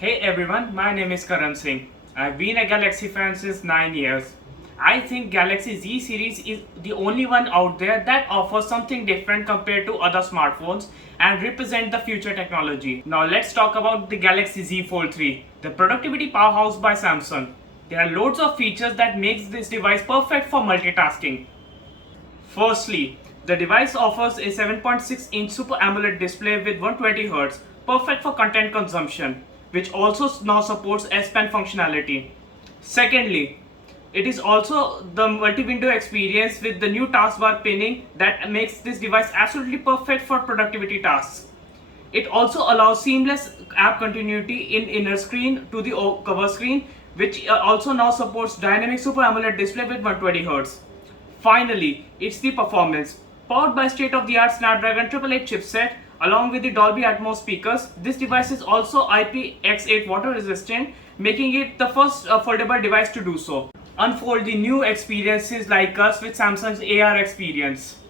Hey everyone, my name is Karan Singh. I've been a Galaxy fan since 9 years. I think Galaxy Z series is the only one out there that offers something different compared to other smartphones and represent the future technology. Now let's talk about the Galaxy Z Fold 3, the productivity powerhouse by Samsung. There are loads of features that makes this device perfect for multitasking. Firstly, the device offers a 7.6-inch Super AMOLED display with 120Hz, perfect for content consumption, which also now supports S Pen functionality. Secondly, it is also the multi-window experience with the new taskbar pinning that makes this device absolutely perfect for productivity tasks. It also allows seamless app continuity in inner screen to the cover screen, which also now supports dynamic Super AMOLED display with 120Hz. Finally, it's the performance. Powered by state-of-the-art Snapdragon 888 chipset, along with the Dolby Atmos speakers, this device is also IPX8 water resistant, making it the first foldable device to do so. Unfold the new experiences like us with Samsung's AR experience.